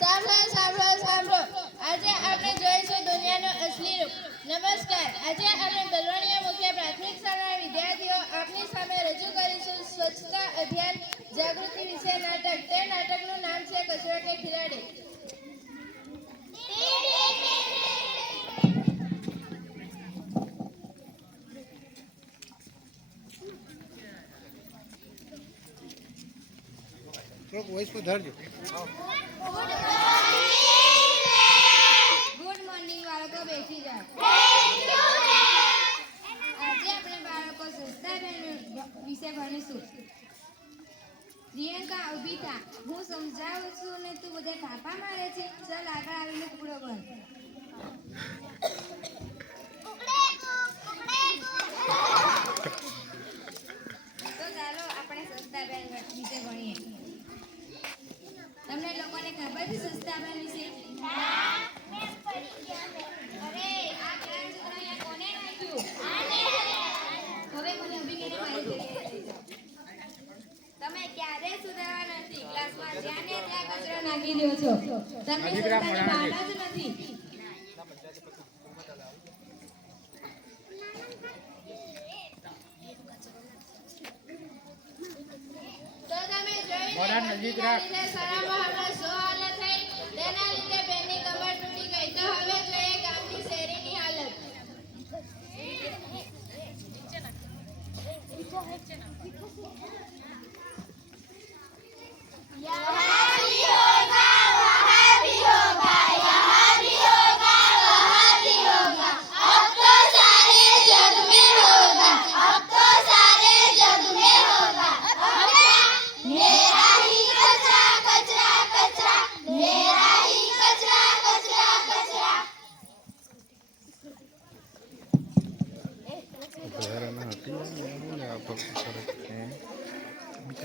સાંભળો સાંભળો સાંભળો. આજે આપણે જોઈશું દુનિયાનો અસલી રૂપ. નમસ્કાર. આજે આપણે બલવાણીયા મુખ્ય પ્રાથમિક શાળાના વિદ્યાર્થીઓ આપની સામે રજૂ કરીશું સ્વચ્છતા અભિયાન જાગૃતિ વિશે નાટક. તે નાટકનું નામ છે કચરો કે ખિલાડી થોડોક વોઇસ વધારજો ગુડ મોર્નિંગ બાળકો, બેસી જાઓ. આજે આપણે બાળકો સંસ્થા વિશે ભણીશું. પ્રિયંકા, અભિતા, હું સમજાવું છું ને તું બધા કાપા મારે છે. ચાલ આગળ આવીને પૂરો બોલ તો ચાલો આપણે સંસ્થાબેન વિશે ભણીએ તમને લોકોને ખબર છે સંસ્થાબેન વિશે અરે આ ગ્રામ સૂત્ર અહીંયા કોને નાખ્યું હવે મને ઊભી કરીને મારી જગ્યાએ લઈ જાઓ તમે ક્યારે સુધારવા નથી જ્યાં ત્યાં કચરો નાખી દો છો. તમને સંસ્થાની ભાવના જ નથી. તો તમે જોઈ. હમણાં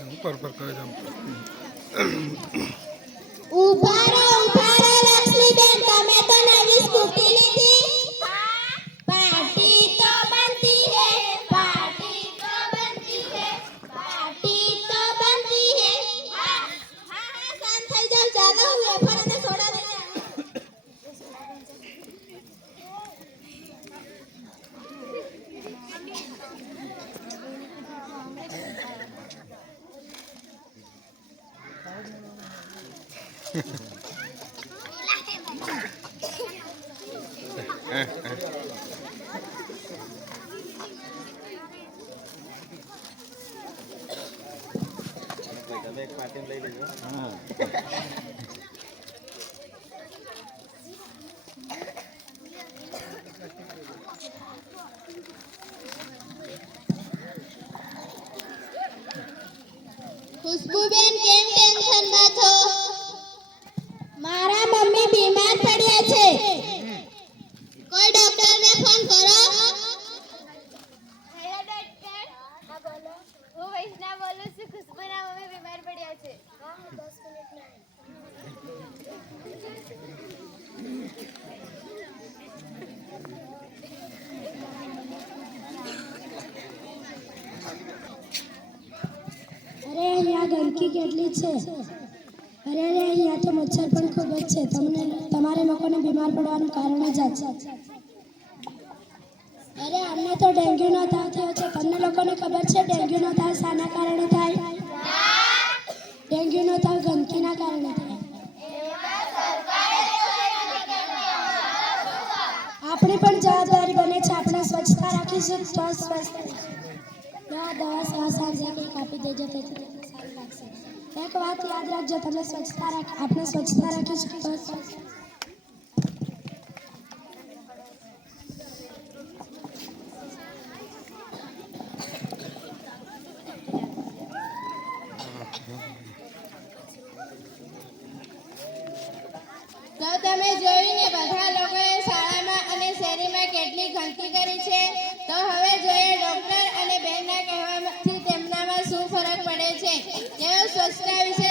બીજા ઉપર ઉપર કરે છે ખુશ્બુબેન કેમ ટેન્શનમાં છો બીમાર પડ્યા છે કોઈ ડોક્ટરને ફોન કરો હેલો ડોક્ટર હા બોલો હું વૈષ્ણવ બોલું છું ખુશ્બુના મમ્મી બીમાર પડ્યા છે હા હું દસ મિનિટમાં અરે અહીંયા ગંદકી કેટલી છે અરે અરે અહીંયા તો મચ્છર પણ ખૂબ જ છે. તમને, તમારે લોકોને બીમાર પડવાનું કારણ જ આ છે. અરે અમને તો ડેન્ગ્યુનો તાવ થયો છે. તમને લોકોને ખબર છે ડેન્ગ્યુનો તાવ શાના કારણે થાય? ડેન્ગ્યુનો તાવ ગંદકીના કારણે થાય. આપણી પણ જવાબદારી બને છે આપણે સ્વચ્છતા રાખીશું તો સ્વસ્થ. દવા દવા, સવા સાંજે આપી દેજો તેથી સારું લાગશે. એક વાત યાદ રાખજો, તમે સ્વચ્છતા રાખ, આપણે સ્વચ્છતા તો તમે જોયું ને, બધા લોકોએ શાળામાં અને શેરીમાં કેટલી ગંદકી કરી છે? તો હવે છે તેઓ સ્વચ્છતા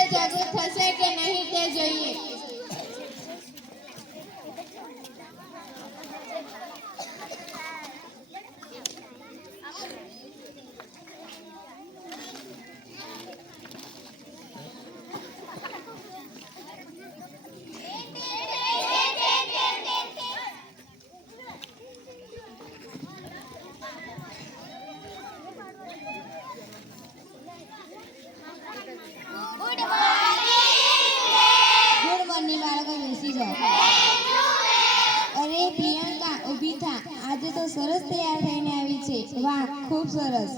લો અરે પ્રિયંકા, ઊભી થા. આજે તો સરસ તૈયાર થઈને આવી છે. વાહ, ખૂબ સરસ.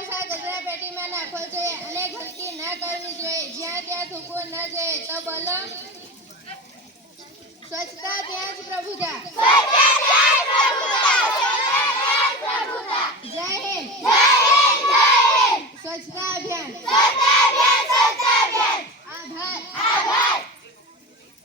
હંમેશા કચરા પેટીમાં નાખવો જોઈએ અને ગંદકી ન કરવી જોઈએ. જ્યાં ત્યાં થૂકવું ન જોઈએ. તો બોલો. સ્વચ્છતા ત્યાં જ પ્રભુતા